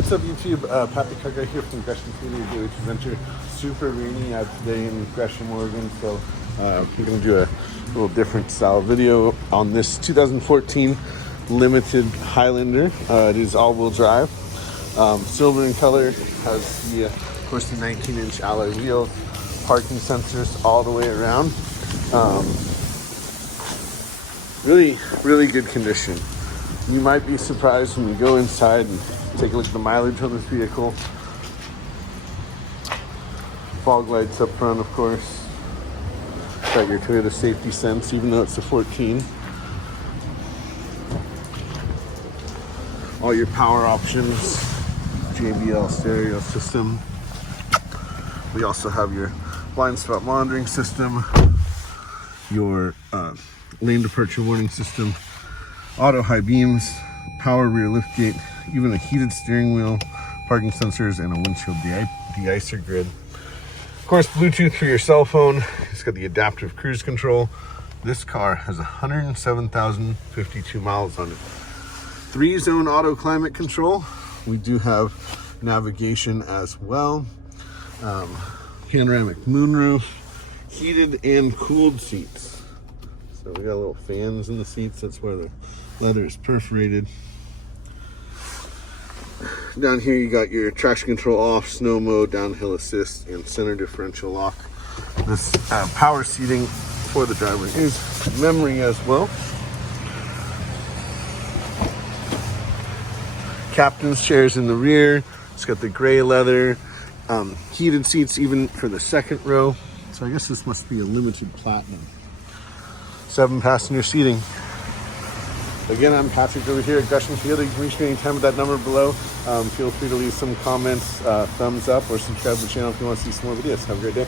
What's up YouTube? Pappy Car Guy here from Gresham Daily Presenter. Super rainy out today in Gresham, Oregon, so we're going to do a little different style video on this 2014 Limited Highlander. It is all-wheel drive, silver in color, has the, of course, the 19-inch alloy wheels, parking sensors all the way around. Really good condition. You might be surprised when you go inside and take a look at the mileage on this vehicle. Fog lights up front, of course. Got your Toyota safety sense, even though it's a 14. All your power options, JBL stereo system. We also have your blind spot monitoring system, your lane departure warning system, auto high beams, power rear liftgate, even a heated steering wheel, parking sensors, and a windshield de-icer grid. Of course, Bluetooth for your cell phone. It's got the adaptive cruise control. This car has 107,052 miles on it. 3-zone auto climate control. We do have navigation as well. Panoramic moonroof, heated and cooled seats. So we got little fans in the seats. That's where the leather is perforated. Down here you got your traction control off, snow mode, downhill assist, and center differential lock. This power seating for the driver is memory as well. Captain's chairs in the rear. It's got the gray leather, heated seats even for the second row. So I guess this must be a limited platinum. 7-passenger seating. Again, I'm Patrick over here at Gresham Field. You can reach me anytime with that number below. Feel free to leave some comments, thumbs up, or subscribe to the channel if you want to see some more videos. Have a great day.